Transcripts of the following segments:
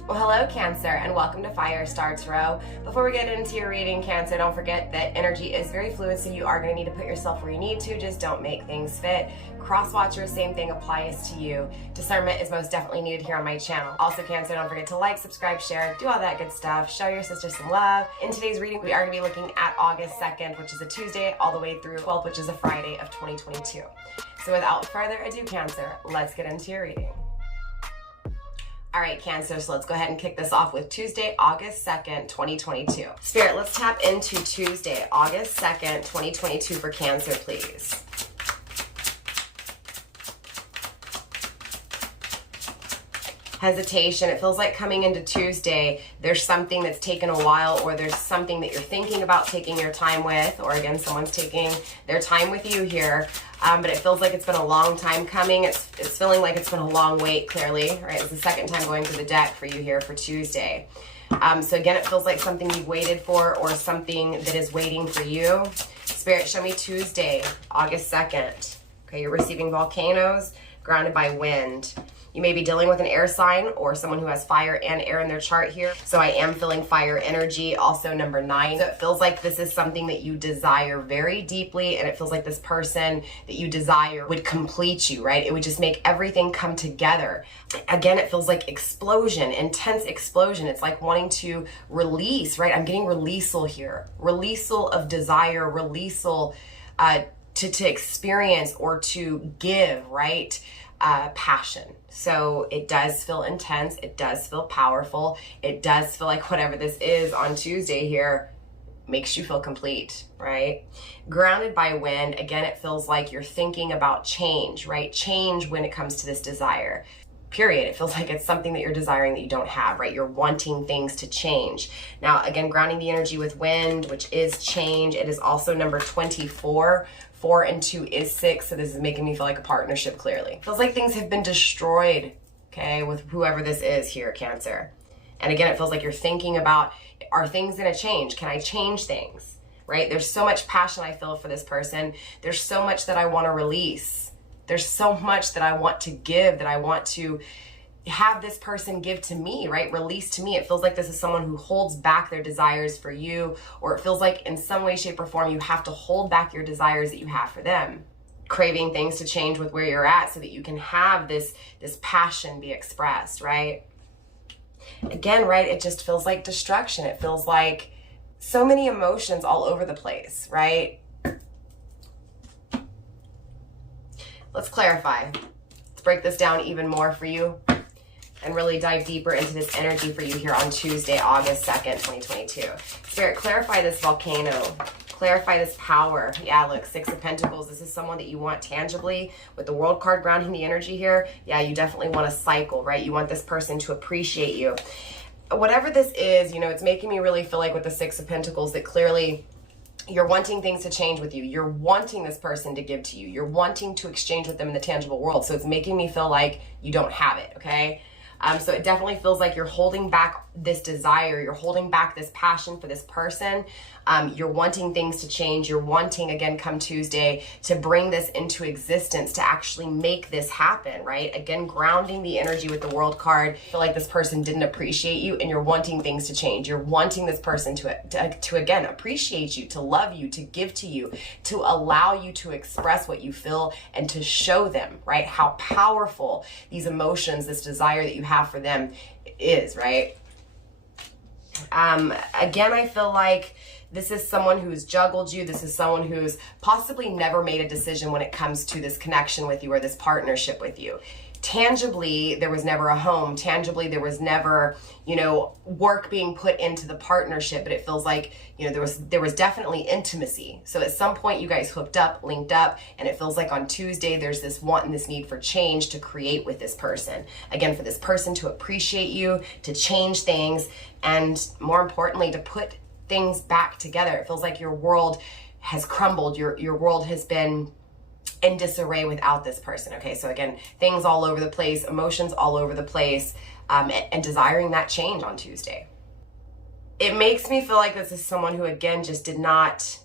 Well, hello Cancer, and welcome to Firestarpassion Tarot. Before we get into your reading, Cancer, don't forget that energy is very fluid, so you are going to need to put yourself where you need to. Just don't make things fit. Cross-watcher, same thing applies to you. Discernment is most definitely needed here on my channel. Also, Cancer, don't forget to like, subscribe, share, do all that good stuff. Show your sister some love. In today's reading, we are going to be looking at August 2nd, which is a Tuesday, all the way through 12th, which is a Friday of 2022. So without further ado, Cancer, let's get into your reading. All right, Cancer, so let's go ahead and kick this off with Tuesday, August 2nd, 2022. Spirit, let's tap into Tuesday, August 2nd, 2022 for Cancer, please. Hesitation. It feels like coming into Tuesday, there's something that's taken a while, or there's something that you're thinking about taking your time with, or again, someone's taking their time with you here. But it feels like it's been a long time coming. It's feeling like it's been a long wait, clearly, right? It's the second time going through the deck for you here for Tuesday. So again, it feels like something you've waited for, or something that is waiting for you. Spirit, show me Tuesday, August 2nd. Okay, you're receiving volcanoes, grounded by wind. You may be dealing with an air sign or someone who has fire and air in their chart here. So I am feeling fire energy, also number 9. So it feels like this is something that you desire very deeply, and it feels like this person that you desire would complete you, right? It would just make everything come together. Again, it feels like explosion, intense explosion. It's like wanting to release, right? I'm getting releasal here. Releasal of desire, releasal to experience or to give, right? Passion. So it does feel intense. It does feel powerful. It does feel like whatever this is on Tuesday here makes you feel complete, right? Grounded by wind, again, it feels like you're thinking about change, right? Change when it comes to this desire. Period. It feels like it's something that you're desiring that you don't have, right? You're wanting things to change. Now, again, grounding the energy with wind, which is change. It is also number 24. 4 and 2 is 6, so this is making me feel like a partnership, clearly. Feels like things have been destroyed, okay, with whoever this is here, Cancer. And again, it feels like you're thinking about, are things gonna change? Can I change things, right? There's so much passion I feel for this person. There's so much that I wanna release. There's so much that I want to give, that I want to have this person give to me, right? Release to me. It feels like this is someone who holds back their desires for you, or it feels like in some way, shape, or form, you have to hold back your desires that you have for them. Craving things to change with where you're at so that you can have this passion be expressed, right? Again, right, it just feels like destruction. It feels like so many emotions all over the place, right? Let's clarify. Let's break this down even more for you and really dive deeper into this energy for you here on Tuesday, August 2nd, 2022. Spirit, clarify this volcano. Clarify this power. Yeah, look, 6 of Pentacles. This is someone that you want tangibly. With the World card grounding the energy here, yeah, you definitely want a cycle, right? You want this person to appreciate you. Whatever this is, you know, it's making me really feel like with the 6 of Pentacles that clearly you're wanting things to change with you. You're wanting this person to give to you. You're wanting to exchange with them in the tangible world. So it's making me feel like you don't have it, okay? So it definitely feels like you're holding back this desire. You're holding back this passion for this person. You're wanting things to change. You're wanting, again, come Tuesday, to bring this into existence, to actually make this happen, right? Again, grounding the energy with the World card. I feel like this person didn't appreciate you, and you're wanting things to change. You're wanting this person to again, appreciate you, to love you, to give to you, to allow you to express what you feel and to show them, right, how powerful these emotions, this desire that you have for them is, right? Again, I feel like this is someone who's juggled you. This is someone who's possibly never made a decision when it comes to this connection with you or this partnership with you. Tangibly, there was never a home. Tangibly, there was never, you know, work being put into the partnership, but it feels like, you know, there was definitely intimacy. So at some point you guys hooked up, linked up, and it feels like on Tuesday there's this want and this need for change to create with this person. Again, for this person to appreciate you, to change things, and more importantly, to put things back together. It feels like your world has crumbled. Your world has been in disarray without this person. Okay, so again, things all over the place, emotions all over the place, and desiring that change on Tuesday. It makes me feel like this is someone who, again, just did not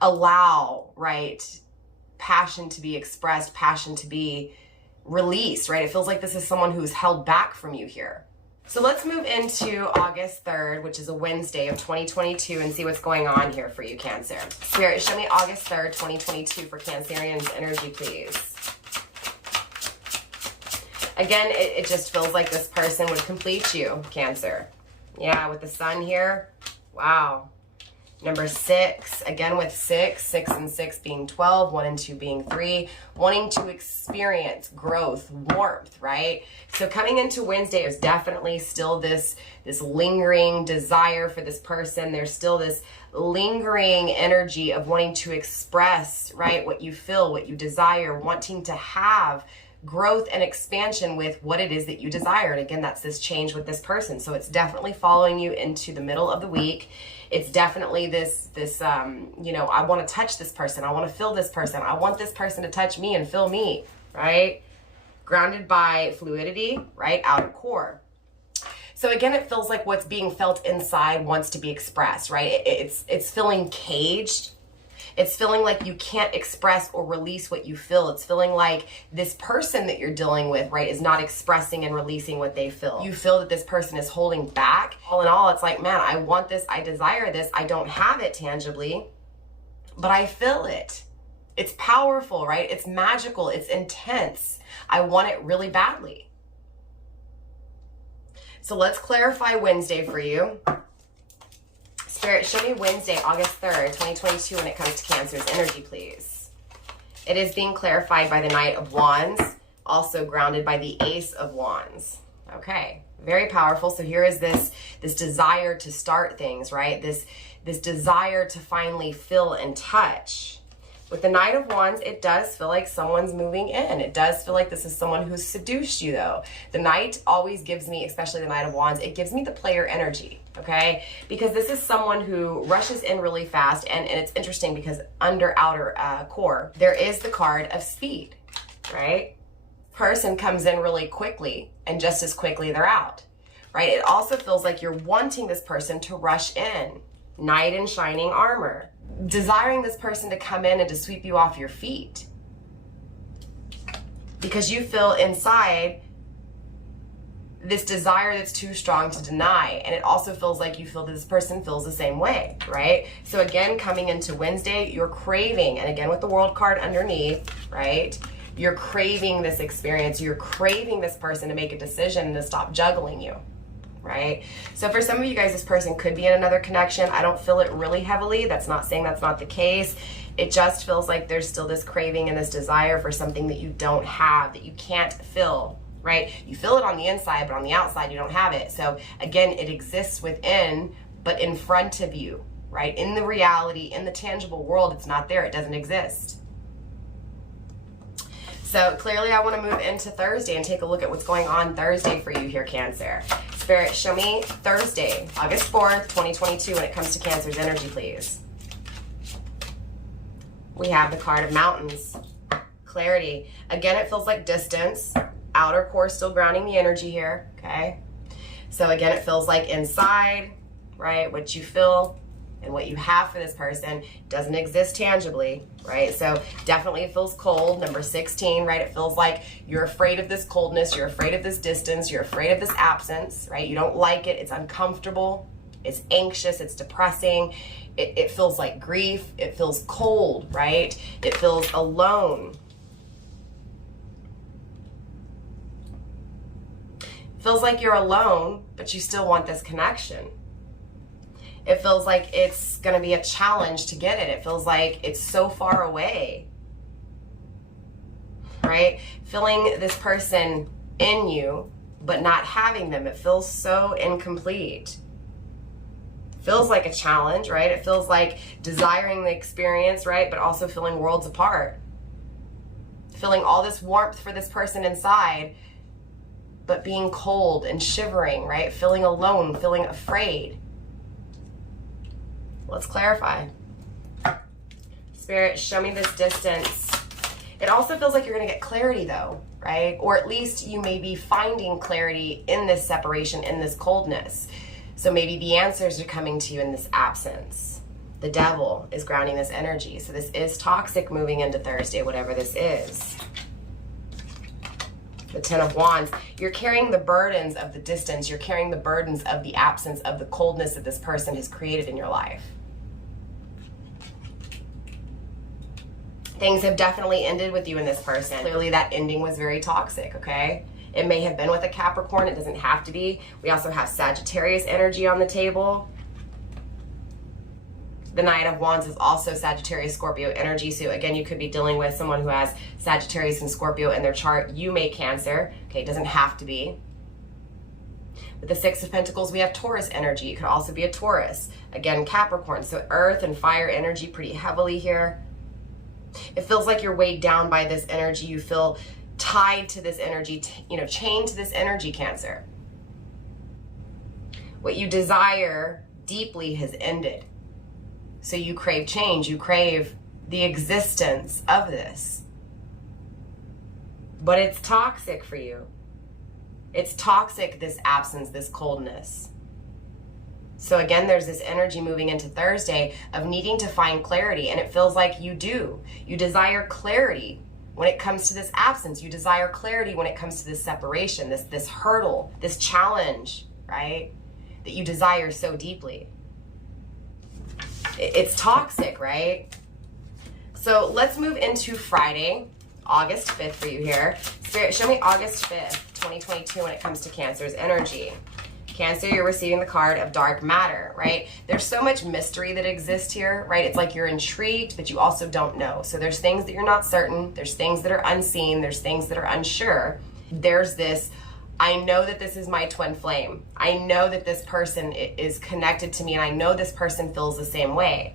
allow, right, passion to be expressed, passion to be released, right? It feels like this is someone who's held back from you here. So let's move into August 3rd, which is a Wednesday of 2022, and see what's going on here for you, Cancer. Spirit, show me August 3rd, 2022 for Cancerians energy, please. Again, it just feels like this person would complete you, Cancer. Yeah, with the sun here. Wow. Number 6, again with 6 and 6 being 12, 1 and 2 being 3, wanting to experience growth, warmth, right? So coming into Wednesday, there's definitely still this lingering desire for this person. There's still this lingering energy of wanting to express, right, what you feel, what you desire, wanting to have growth and expansion with what it is that you desire. And again, that's this change with this person. So it's definitely following you into the middle of the week. It's definitely this you know, I want to touch this person. I want to feel this person. I want this person to touch me and feel me, right? Grounded by fluidity, right? Outer core. So again, it feels like what's being felt inside wants to be expressed, right? It's feeling caged. It's feeling like you can't express or release what you feel. It's feeling like this person that you're dealing with, right, is not expressing and releasing what they feel. You feel that this person is holding back. All in all, it's like, man, I want this, I desire this, I don't have it tangibly, but I feel it. It's powerful, right? It's magical, it's intense. I want it really badly. So let's clarify Wednesday for you. Spirit, show me Wednesday, August 3rd, 2022 when it comes to Cancer's energy, please. It is being clarified by the Knight of Wands, also grounded by the Ace of Wands. Okay, very powerful. So here is this desire to start things, right? This desire to finally feel and touch. With the Knight of Wands, it does feel like someone's moving in. It does feel like this is someone who's seduced you, though. The Knight always gives me, especially the Knight of Wands, it gives me the player energy, okay? Because this is someone who rushes in really fast, and it's interesting because under outer core, there is the card of speed, right? Person comes in really quickly, and just as quickly they're out, right? It also feels like you're wanting this person to rush in. Knight in shining armor. Desiring this person to come in and to sweep you off your feet. Because you feel inside this desire that's too strong to deny. And it also feels like you feel that this person feels the same way, right? So again, coming into Wednesday, you're craving, and again with the World card underneath, right? You're craving this experience. You're craving this person to make a decision and to stop juggling you. Right? So for some of you guys, this person could be in another connection. I don't feel it really heavily. That's not saying that's not the case. It just feels like there's still this craving and this desire for something that you don't have, that you can't feel, right? You feel it on the inside, but on the outside, you don't have it. So again, it exists within, but in front of you, right? In the reality, in the tangible world, it's not there. It doesn't exist. So clearly I want to move into Thursday and take a look at what's going on Thursday for you here, Cancer. Spirit, show me Thursday, August 4th, 2022 when it comes to Cancer's energy, please. We have the card of mountains, clarity. Again, it feels like distance. Outer core still grounding the energy here, okay? So again, it feels like inside, right? What you feel and what you have for this person doesn't exist tangibly, right? So definitely it feels cold. Number 16, right? It feels like you're afraid of this coldness, you're afraid of this distance, you're afraid of this absence, right? You don't like it, it's uncomfortable, it's anxious, it's depressing, it feels like grief, it feels cold, right? It feels alone. It feels like you're alone, but you still want this connection. It feels like it's going to be a challenge to get it. It feels like it's so far away, right? Feeling this person in you, but not having them. It feels so incomplete. It feels like a challenge, right? It feels like desiring the experience, right? But also feeling worlds apart. Feeling all this warmth for this person inside, but being cold and shivering, right? Feeling alone, feeling afraid. Let's clarify. Spirit, show me this distance. It also feels like you're going to get clarity though, right? Or at least you may be finding clarity in this separation, in this coldness. So maybe the answers are coming to you in this absence. The devil is grounding this energy. So this is toxic moving into Thursday, whatever this is. the Ten of Wands, you're carrying the burdens of the distance. You're carrying the burdens of the absence, of the coldness that this person has created in your life. Things have definitely ended with you and this person. Clearly that ending was very toxic, okay? It may have been with a Capricorn. It doesn't have to be. We also have Sagittarius energy on the table. The Nine of Wands is also Sagittarius, Scorpio energy. So again, you could be dealing with someone who has Sagittarius and Scorpio in their chart. You may Cancer. Okay, it doesn't have to be. With the Six of Pentacles, we have Taurus energy. It could also be a Taurus. Again, Capricorn. So earth and fire energy pretty heavily here. It feels like you're weighed down by this energy. You feel tied to this energy, chained to this energy, Cancer. What you desire deeply has ended. So you crave change. You crave the existence of this. But it's toxic for you. It's toxic, this absence, this coldness. So again, there's this energy moving into Thursday of needing to find clarity, and it feels like you do. You desire clarity when it comes to this absence. You desire clarity when it comes to this separation, this hurdle, this challenge, right? That you desire so deeply. It's toxic, right? So let's move into Friday, August 5th for you here. Spirit, show me August 5th, 2022 when it comes to Cancer's energy. Cancer, you're receiving the card of dark matter, right? There's so much mystery that exists here, right? It's like you're intrigued, but you also don't know. So there's things that you're not certain. There's things that are unseen. There's things that are unsure. There's this, I know that this is my twin flame. I know that this person is connected to me, and I know this person feels the same way.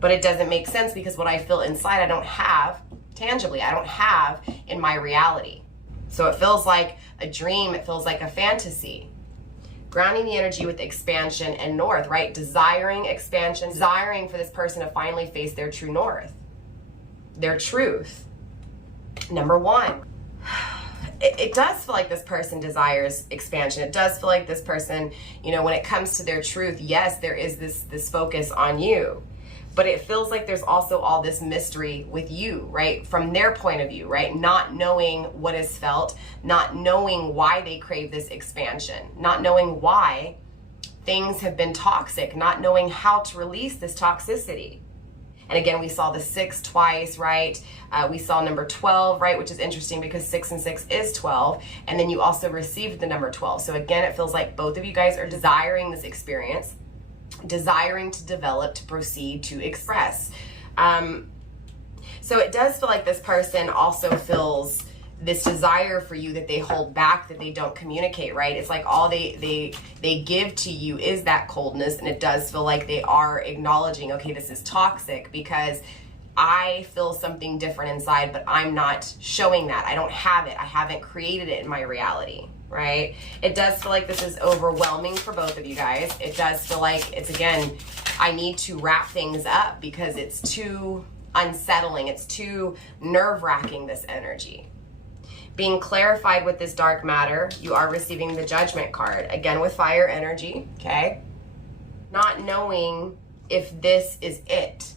But it doesn't make sense because what I feel inside, I don't have tangibly. I don't have in my reality. So it feels like a dream. It feels like a fantasy. Grounding the energy with expansion and north, right? Desiring expansion, desiring for this person to finally face their true north, their truth. Number one, it does feel like this person desires expansion. It does feel like this person, when it comes to their truth, yes, there is this focus on you. But it feels like there's also all this mystery with you, right? From their point of view, right? Not knowing what is felt, not knowing why they crave this expansion, not knowing why things have been toxic, not knowing how to release this toxicity. And again, we saw the 6 twice, right? We saw number 12, right? Which is interesting because 6 and 6 is 12. And then you also received the number 12. So again, it feels like both of you guys are desiring this experience, desiring to develop, to proceed, to express. So it does feel like this person also feels this desire for you that they hold back, that they don't communicate, right? It's like all they give to you is that coldness, and it does feel like they are acknowledging, okay, this is toxic because I feel something different inside, but I'm not showing that. I don't have it. I haven't created it in my reality, right? It does feel like this is overwhelming for both of you guys. It does feel like it's, again, I need to wrap things up because it's too unsettling. It's too nerve-wracking, this energy. Being clarified with this dark matter, you are receiving the Judgment card, again with fire energy, okay? Not knowing if this is it.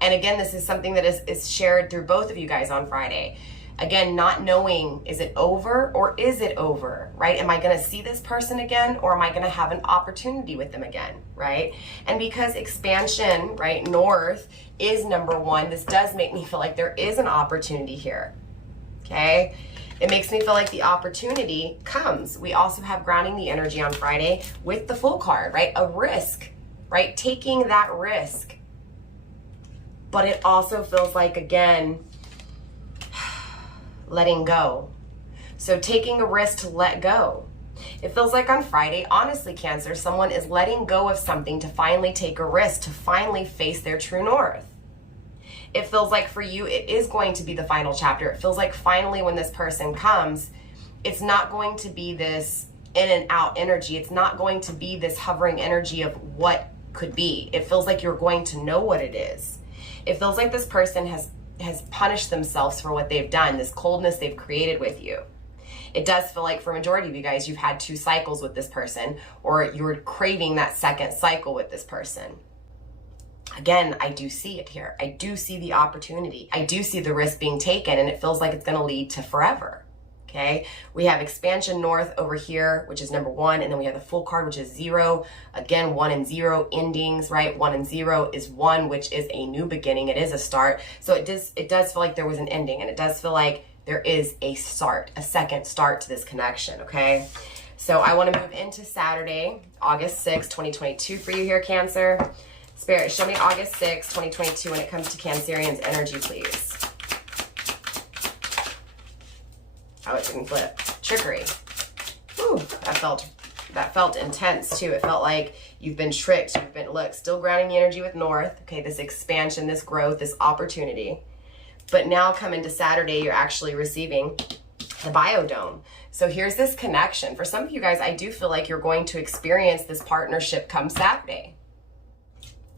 And again, this is something that is shared through both of you guys on Friday. Again, not knowing, is it over or is it over, right? Am I gonna see this person again, or am I gonna have an opportunity with them again, right? And because expansion, right, north is number one, this does make me feel like there is an opportunity here, okay? It makes me feel like the opportunity comes. We also have grounding the energy on Friday with the Fool card, right? A risk, right? Taking that risk. But it also feels like, again, letting go. So taking a risk to let go. It feels like on Friday, honestly, Cancer, someone is letting go of something to finally take a risk, to finally face their true north. It feels like for you, it is going to be the final chapter. It feels like finally when this person comes, it's not going to be this in and out energy. It's not going to be this hovering energy of what could be. It feels like you're going to know what it is. It feels like this person has punished themselves for what they've done, this coldness they've created with you. It does feel like for a majority of you guys, you've had 2 cycles with this person, or you're craving that second cycle with this person. Again, I do see it here. I do see the opportunity. I do see the risk being taken, and it feels like it's going to lead to forever. Okay, we have expansion north over here, which is number 1, and then we have the full card, which is 0. Again, 1 and 0 endings, right? 1 and 0 is 1, which is a new beginning. It is a start. So it does feel like there was an ending, and it does feel like there is a start, a second start to this connection. Okay, so I want to move into Saturday, August 6, 2022 for you here, Cancer. Spirit, show me August 6, 2022 when it comes to Cancerians energy, please. Oh, it didn't flip. Trickery. Ooh, that felt intense too. It felt like you've been tricked. You've been, look, still grounding the energy with North. Okay, this expansion, this growth, this opportunity. But now coming to Saturday, you're actually receiving the biodome. So here's this connection. For some of you guys, I do feel like you're going to experience this partnership come Saturday.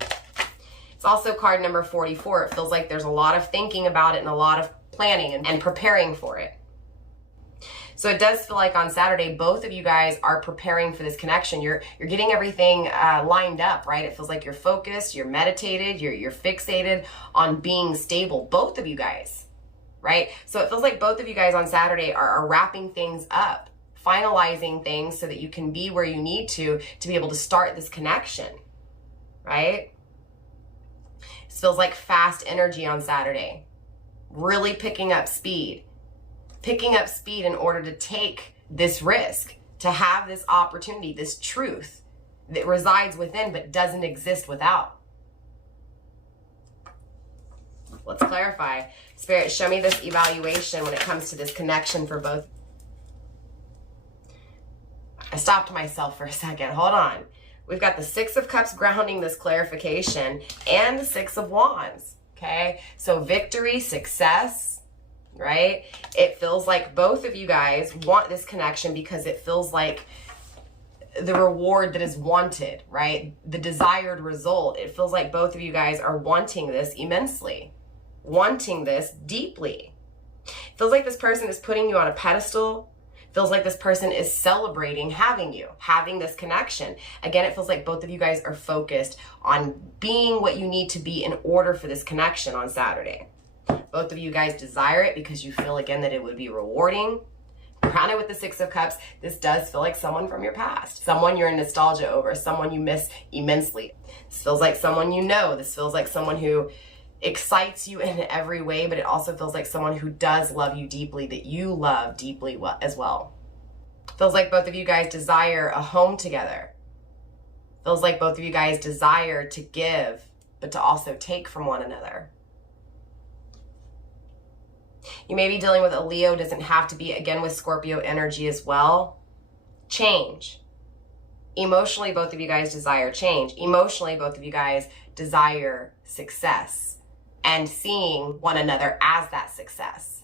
It's also card number 44. It feels like there's a lot of thinking about it and a lot of planning and preparing for it. So it does feel like on Saturday, both of you guys are preparing for this connection. You're getting everything lined up, right? It feels like you're focused, you're meditated, you're fixated on being stable. Both of you guys, right? So it feels like both of you guys on Saturday are wrapping things up, finalizing things so that you can be where you need to be able to start this connection, right? This feels like fast energy on Saturday, really picking up speed in order to take this risk, to have this opportunity, this truth that resides within but doesn't exist without. Let's clarify. Spirit, show me this evaluation when it comes to this connection for both. I stopped myself for a second. Hold on. We've got the 6 of Cups grounding this clarification and the 6 of Wands. Okay, so victory, success, right? It feels like both of you guys want this connection because it feels like the reward that is wanted, right? The desired result. It feels like both of you guys are wanting this immensely, wanting this deeply. It feels like this person is putting you on a pedestal. It feels like this person is celebrating having this connection. Again, it feels like both of you guys are focused on being what you need to be in order for this connection on Saturday. Both of you guys desire it because you feel, again, that it would be rewarding. Grounded with the 6 of Cups, this does feel like someone from your past, someone you're in nostalgia over, someone you miss immensely. This feels like someone you know. This feels like someone who excites you in every way, but it also feels like someone who does love you deeply, that you love deeply as well. Feels like both of you guys desire a home together. Feels like both of you guys desire to give, but to also take from one another. You may be dealing with a Leo, doesn't have to be, again, with Scorpio energy as well. Change. Emotionally, both of you guys desire change. Emotionally, both of you guys desire success and seeing one another as that success.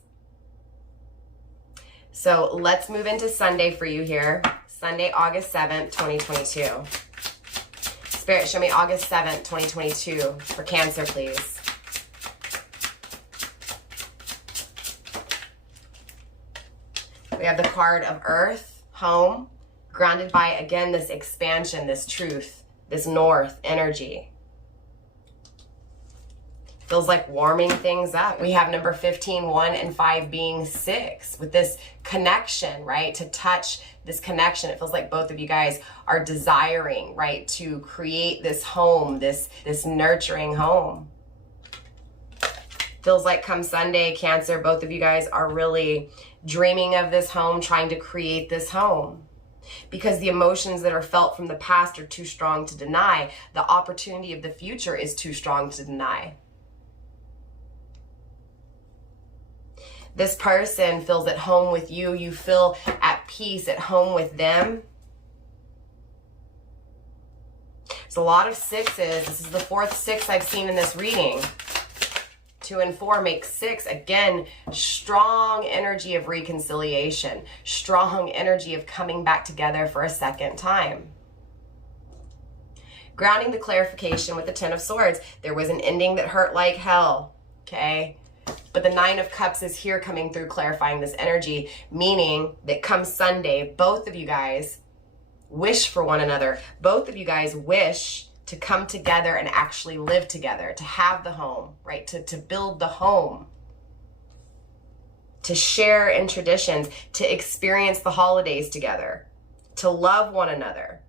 So let's move into Sunday for you here. Sunday, August 7th, 2022. Spirit, show me August 7th, 2022 for Cancer, please. We have the card of Earth, home, grounded by, again, this expansion, this truth, this North energy. Feels like warming things up. We have number 15, 1 and 5 being 6 with this connection, right? To touch this connection. It feels like both of you guys are desiring, right? To create this home, this nurturing home. Feels like come Sunday, Cancer, both of you guys are really dreaming of this home, trying to create this home. Because the emotions that are felt from the past are too strong to deny. The opportunity of the future is too strong to deny. This person feels at home with you. You feel at peace, at home with them. It's a lot of 6s. This is the 4th 6 I've seen in this reading. 2 and 4 make 6. Again, strong energy of reconciliation. Strong energy of coming back together for a second time. Grounding the clarification with the 10 of Swords. There was an ending that hurt like hell. Okay? But the 9 of Cups is here coming through, clarifying this energy, meaning that come Sunday, both of you guys wish for one another. Both of you guys wish to come together and actually live together, to have the home, right? To build the home, to share in traditions, to experience the holidays together, to love one another.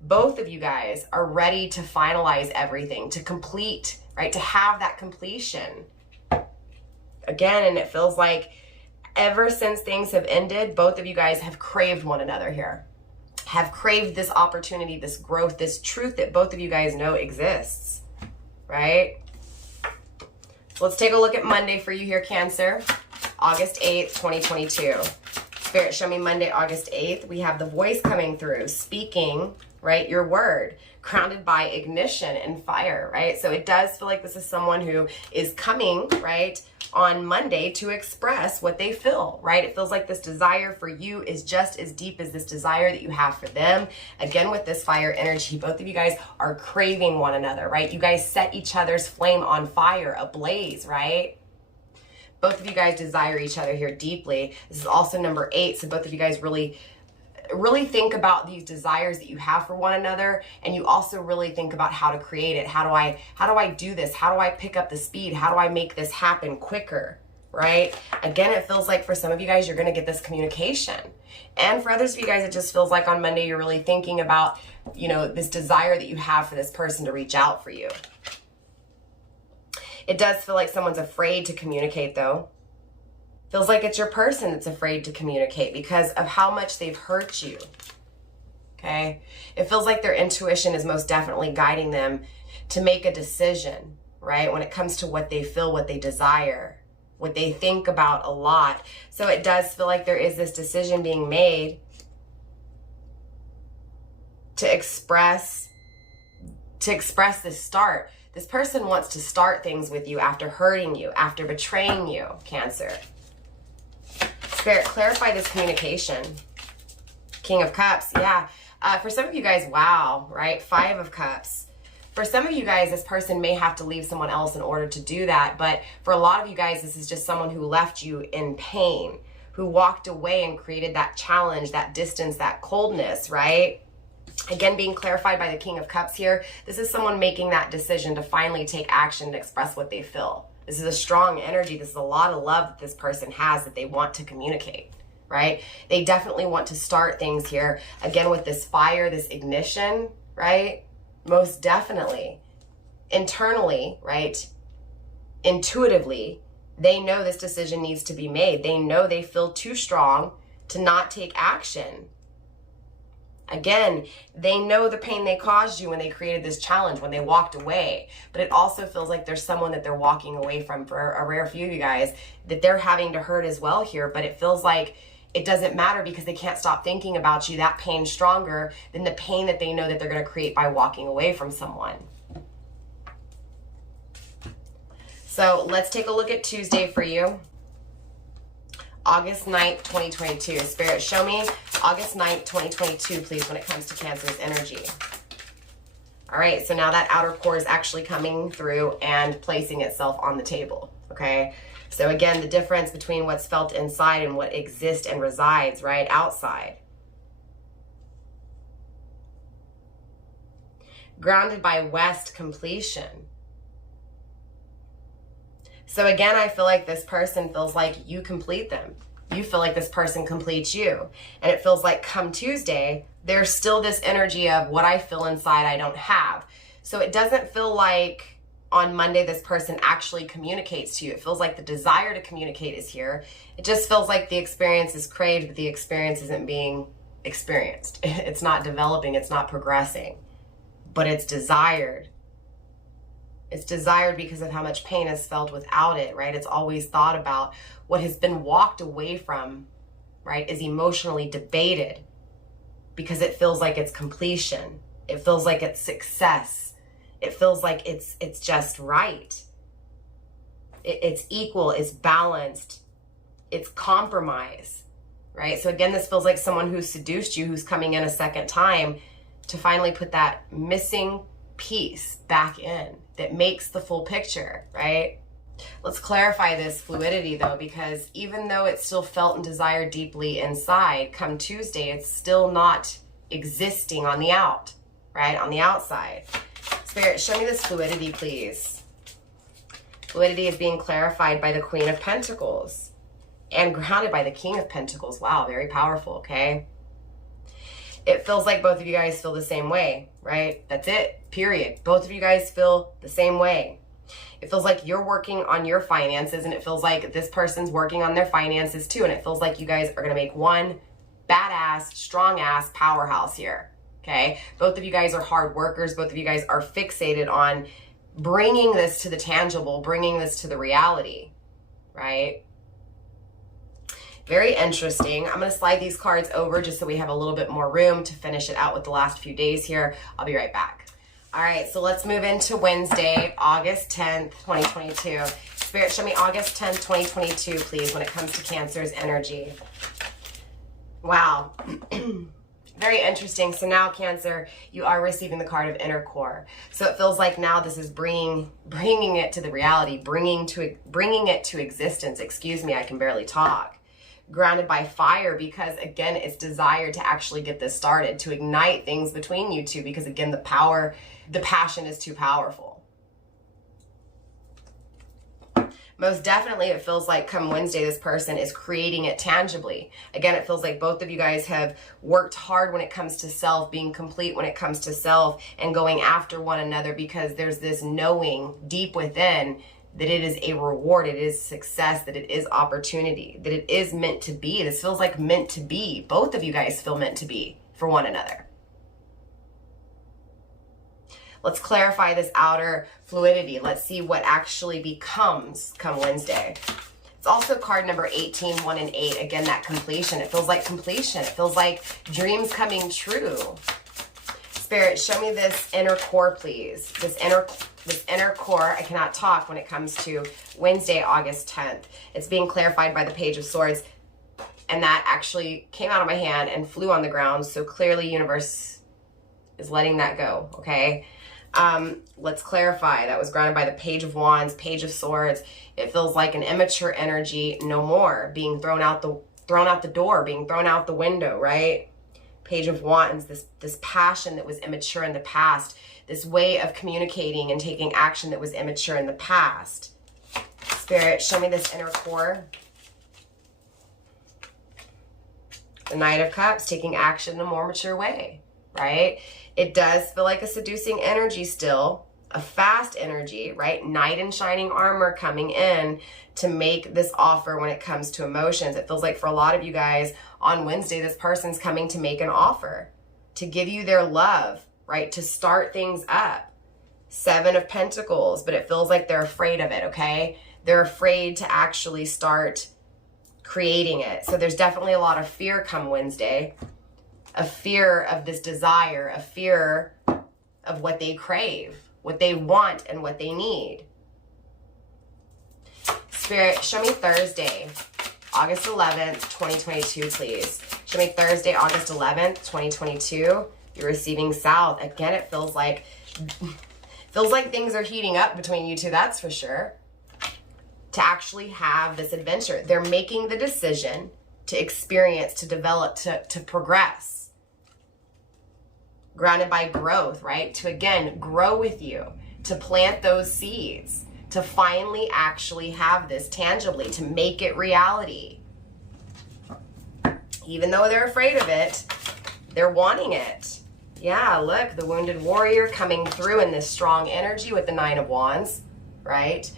Both of you guys are ready to finalize everything, to complete, right? To have that completion. Again, and it feels like ever since things have ended, both of you guys have craved one another here, have craved this opportunity, this growth, this truth that both of you guys know exists, right? So let's take a look at Monday for you here, Cancer, August 8th, 2022. Spirit, show me Monday, August 8th. We have the voice coming through, speaking, right, your word, grounded by ignition and fire, right? So it does feel like this is someone who is coming, right, on Monday to express what they feel, right? It feels like this desire for you is just as deep as this desire that you have for them. Again, with this fire energy, both of you guys are craving one another, right? You guys set each other's flame on fire, ablaze, right? Both of you guys desire each other here deeply. This is also number 8, so both of you guys really think about these desires that you have for one another, and you also really think about how to create it. How do I do this? How do I pick up the speed? How do I make this happen quicker, right? Again, it feels like for some of you guys, you're going to get this communication. And for others of you guys, it just feels like on Monday, you're really thinking about, you know, this desire that you have for this person to reach out for you. It does feel like someone's afraid to communicate, though. Feels like it's your person that's afraid to communicate because of how much they've hurt you, okay? It feels like their intuition is most definitely guiding them to make a decision, right? When it comes to what they feel, what they desire, what they think about a lot. So it does feel like there is this decision being made to express this start. This person wants to start things with you after hurting you, after betraying you, Cancer. Spirit, clarify this communication. King of Cups, yeah. For some of you guys, wow, right? 5 of Cups. For some of you guys, this person may have to leave someone else in order to do that. But for a lot of you guys, this is just someone who left you in pain, who walked away and created that challenge, that distance, that coldness, right? Again, being clarified by the King of Cups here. This is someone making that decision to finally take action and express what they feel. This is a strong energy. This is a lot of love that this person has that they want to communicate, right? They definitely want to start things here. Again, with this fire, this ignition, right? Most definitely. Internally, right? Intuitively, they know this decision needs to be made. They know they feel too strong to not take action. Again, they know the pain they caused you when they created this challenge, when they walked away. But it also feels like there's someone that they're walking away from, for a rare few of you guys, that they're having to hurt as well here. But it feels like it doesn't matter because they can't stop thinking about you. That pain's stronger than the pain that they know that they're going to create by walking away from someone. So let's take a look at Tuesday for you. August 9th, 2022. Spirit, show me August 9th, 2022, please, when it comes to Cancer's energy. All right, so now that outer core is actually coming through and placing itself on the table, okay? So again, the difference between what's felt inside and what exists and resides, right, outside. Grounded by West, completion. So again, I feel like this person feels like you complete them. You feel like this person completes you. And it feels like come Tuesday, there's still this energy of what I feel inside I don't have. So it doesn't feel like on Monday this person actually communicates to you. It feels like the desire to communicate is here. It just feels like the experience is craved, but the experience isn't being experienced. It's not developing, it's not progressing, but it's desired. It's desired because of how much pain is felt without it, right? It's always thought about. What has been walked away from, right, is emotionally debated because it feels like it's completion. It feels like it's success. It feels like it's just right. It's equal, it's balanced, it's compromise, right? So again, this feels like someone who seduced you, who's coming in a second time to finally put that missing piece back in that makes the full picture, right? Let's clarify this fluidity though, because even though it's still felt and desired deeply inside, come Tuesday, it's still not existing on the out, right? On the outside. Spirit, show me this fluidity, please. Fluidity is being clarified by the Queen of Pentacles and grounded by the King of Pentacles. Wow, very powerful, okay? It feels like both of you guys feel the same way, right? That's it, period. Both of you guys feel the same way. It feels like you're working on your finances, and it feels like this person's working on their finances too, and it feels like you guys are going to make one badass, strong-ass powerhouse here, okay? Both of you guys are hard workers. Both of you guys are fixated on bringing this to the tangible, bringing this to the reality, right? Very interesting. I'm going to slide these cards over just so we have a little bit more room to finish it out with the last few days here. I'll be right back. All right, so let's move into Wednesday, August 10th, 2022. Spirit, show me August 10th, 2022, please, when it comes to Cancer's energy. Wow. Very interesting. So now, Cancer, you are receiving the card of inner core. So it feels like now this is bringing it to the reality, bringing it to existence. Excuse me, I can barely talk. Grounded by fire, because again, it's desired to actually get this started, to ignite things between you two, because again, the passion is too powerful. Most definitely, it feels like come Wednesday, this person is creating it tangibly. Again, it feels like both of you guys have worked hard when it comes to self, being complete when it comes to self, and going after one another, because there's this knowing deep within that it is a reward, it is success, that it is opportunity, that it is meant to be. This feels like meant to be. Both of you guys feel meant to be for one another. Let's clarify this outer fluidity. Let's see what actually becomes come Wednesday. It's also card number 18, 1 and 8. Again, that completion. It feels like completion. It feels like dreams coming true. Spirit, show me this inner core, please. This inner core, I cannot talk when it comes to Wednesday, August 10th. It's being clarified by the Page of Swords, and that actually came out of my hand and flew on the ground, so clearly universe is letting that go, okay? Let's clarify. That was grounded by the Page of Wands, Page of Swords. It feels like an immature energy, no more, being thrown out the door, being thrown out the window, right? Page of Wands, this passion that was immature in the past, this way of communicating and taking action that was immature in the past. Spirit, show me this inner core. The Knight of Cups, taking action in a more mature way, right? It does feel like a seducing energy still, a fast energy, right? Knight in shining armor coming in to make this offer when it comes to emotions. It feels like for a lot of you guys on Wednesday, this person's coming to make an offer, to give you their love, right? To start things up. 7 of Pentacles, but it feels like they're afraid of it, okay? They're afraid to actually start creating it. So there's definitely a lot of fear come Wednesday. A fear of this desire, a fear of what they crave, what they want, and what they need. Spirit, show me Thursday, August 11th, 2022, please. Show me Thursday, August 11th, 2022. You're receiving South. Again, it feels like things are heating up between you two, that's for sure. To actually have this adventure. They're making the decision to experience, to develop, to progress. Grounded by growth, right? To again, grow with you, to plant those seeds, to finally actually have this tangibly, to make it reality. Even though they're afraid of it, they're wanting it. Yeah, look, the wounded warrior coming through in this strong energy with the 9 of Wands, right?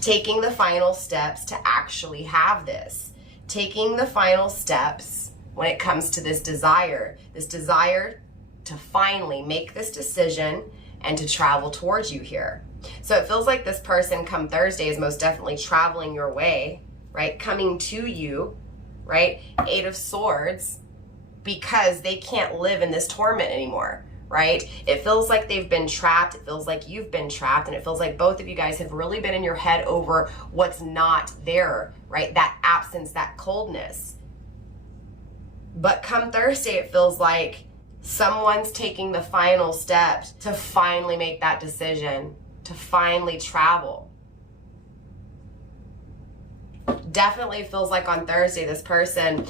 Taking the final steps to actually have this. Taking the final steps when it comes to this desire to finally make this decision and to travel towards you here. So it feels like this person come Thursday is most definitely traveling your way, right? Coming to you, right? 8 of Swords, because they can't live in this torment anymore, right? It feels like they've been trapped. It feels like you've been trapped. And it feels like both of you guys have really been in your head over what's not there, right? That absence, that coldness. But come Thursday, it feels like someone's taking the final steps to finally make that decision, to finally travel. Definitely feels like on Thursday, this person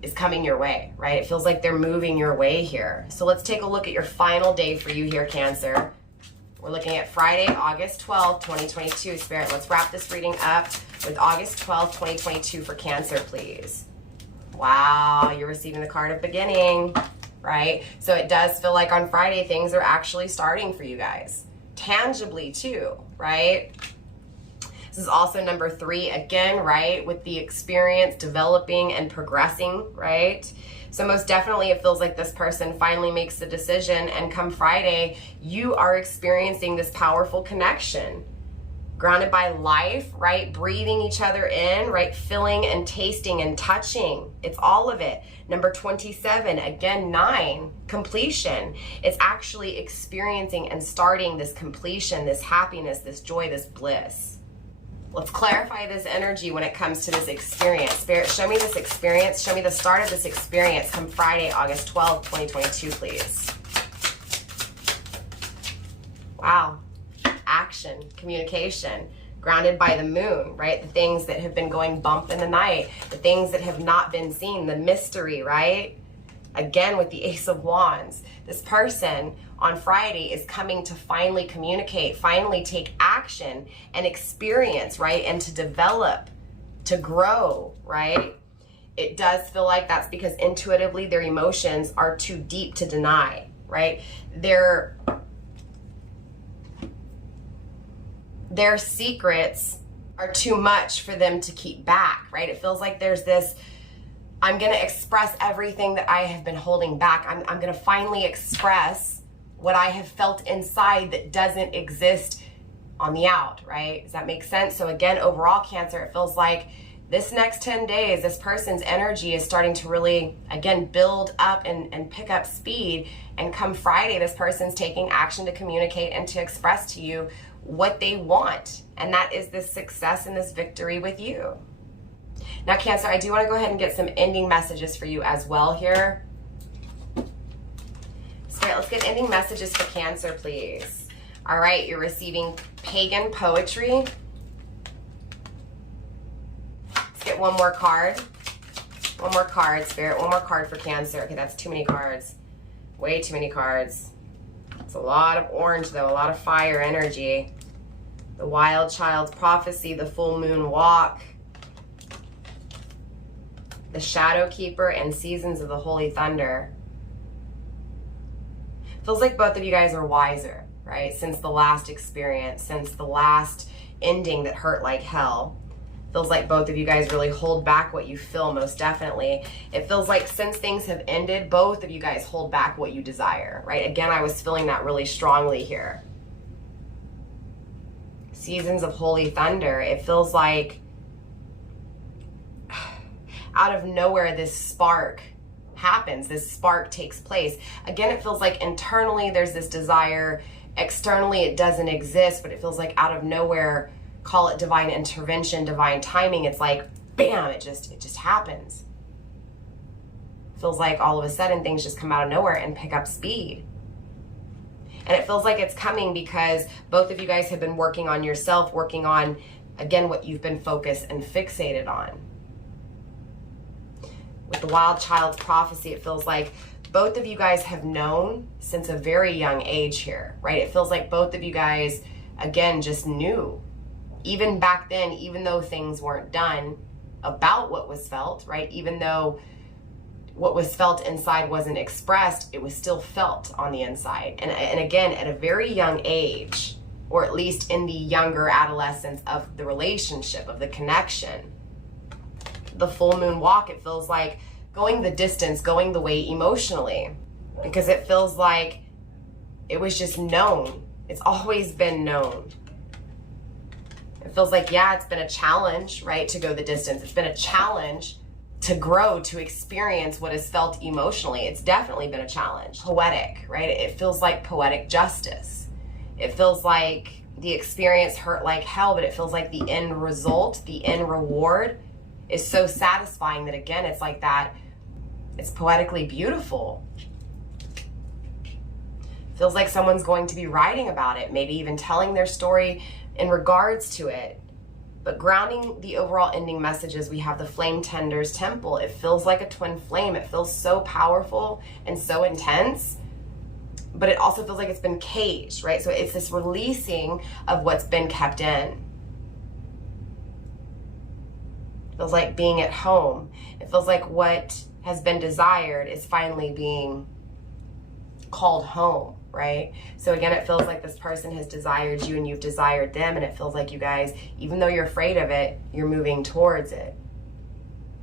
is coming your way, right? It feels like they're moving your way here. So let's take a look at your final day for you here, Cancer. We're looking at Friday, August 12th, 2022. Spirit, let's wrap this reading up with August 12th, 2022 for Cancer, please. Wow, you're receiving the card of beginning, right? So it does feel like on Friday, things are actually starting for you guys. Tangibly too, right? This is also number 3 again, right? With the experience developing and progressing, right? So most definitely it feels like this person finally makes the decision, and come Friday, you are experiencing this powerful connection. Grounded by life, right? Breathing each other in, right? Feeling and tasting and touching. It's all of it. Number 27, again, 9, completion. It's actually experiencing and starting this completion, this happiness, this joy, this bliss. Let's clarify this energy when it comes to this experience. Spirit, show me this experience. Show me the start of this experience come Friday, August 12th, 2022, please. Wow. Action, communication, grounded by the moon, right? The things that have been going bump in the night, the things that have not been seen, the mystery, right? Again, with the Ace of Wands, this person on Friday is coming to finally communicate, finally take action and experience, right? And to develop, to grow, right? It does feel like that's because intuitively their emotions are too deep to deny, right? Their secrets are too much for them to keep back, right? It feels like there's this, I'm going to express everything that I have been holding back. I'm going to finally express what I have felt inside that doesn't exist on the out, right? Does that make sense? So again, overall Cancer, it feels like this next 10 days, this person's energy is starting to really, again, build up and pick up speed. And come Friday, this person's taking action to communicate and to express to you what they want. And that is this success and this victory with you. Now, Cancer, I do want to go ahead and get some ending messages for you as well here. Spirit, let's get ending messages for Cancer, please. All right, you're receiving pagan poetry. Let's get one more card. One more card, Spirit. One more card for Cancer. Okay, that's too many cards. Way too many cards. It's a lot of orange, though. A lot of fire energy. The Wild Child's Prophecy, the Full Moon Walk, the Shadow Keeper, and Seasons of the Holy Thunder. Feels like both of you guys are wiser, right? Since the last experience, since the last ending that hurt like hell. Feels like both of you guys really hold back what you feel, most definitely. It feels like since things have ended, both of you guys hold back what you desire, right? Again, I was feeling that really strongly here. Seasons of Holy Thunder. It feels like out of nowhere this spark happens, this spark takes place. Again, it feels like internally there's this desire, externally it doesn't exist, but it feels like out of nowhere, call it divine intervention, divine timing, it's like bam, it just happens. Feels like all of a sudden things just come out of nowhere and pick up speed. And it feels like it's coming because both of you guys have been working on yourself, working on, again, what you've been focused and fixated on. With the Wild Child's Prophecy, it feels like both of you guys have known since a very young age here, right? It feels like both of you guys, again, just knew. Even back then, even though things weren't done about what was felt, right? Even though what was felt inside wasn't expressed, it was still felt on the inside. And again, at a very young age, or at least in the younger adolescence of the relationship, of the connection, the Full Moon Walk, it feels like going the distance, going the way emotionally, because it feels like it was just known. It's always been known. It feels like, yeah, it's been a challenge, right, to go the distance. It's been a challenge to grow, to experience what is felt emotionally. It's definitely been a challenge. Poetic, right? It feels like poetic justice. It feels like the experience hurt like hell, but it feels like the end result, the end reward is so satisfying that, again, it's like that, it's poetically beautiful. Feels like someone's going to be writing about it, maybe even telling their story in regards to it. But grounding the overall ending messages, we have the Flame Tender's Temple. It feels like a twin flame. It feels so powerful and so intense. but it also feels like it's been caged, right? So it's this releasing of what's been kept in. It feels like being at home. It feels like what has been desired is finally being called home, right? So again, it feels like this person has desired you and you've desired them, and it feels like you guys, even though you're afraid of it, you're moving towards it.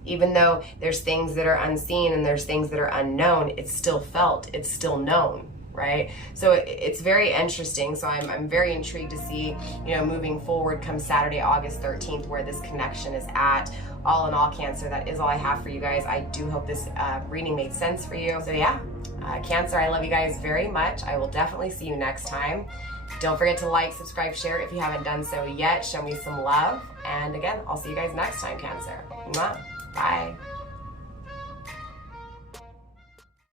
Even though there's things that are unseen and there's things that are unknown, it's still felt, it's still known, right? So it's very interesting. So I'm very intrigued to see, you know, moving forward come Saturday, August 13th, where this connection is at. All in all, Cancer, that is all I have for you guys. I do hope this reading made sense for you. So yeah, Cancer, I love you guys very much. I will definitely see you next time. Don't forget to like, subscribe, share if you haven't done so yet. Show me some love. And again, I'll see you guys next time, Cancer. Mwah. Bye.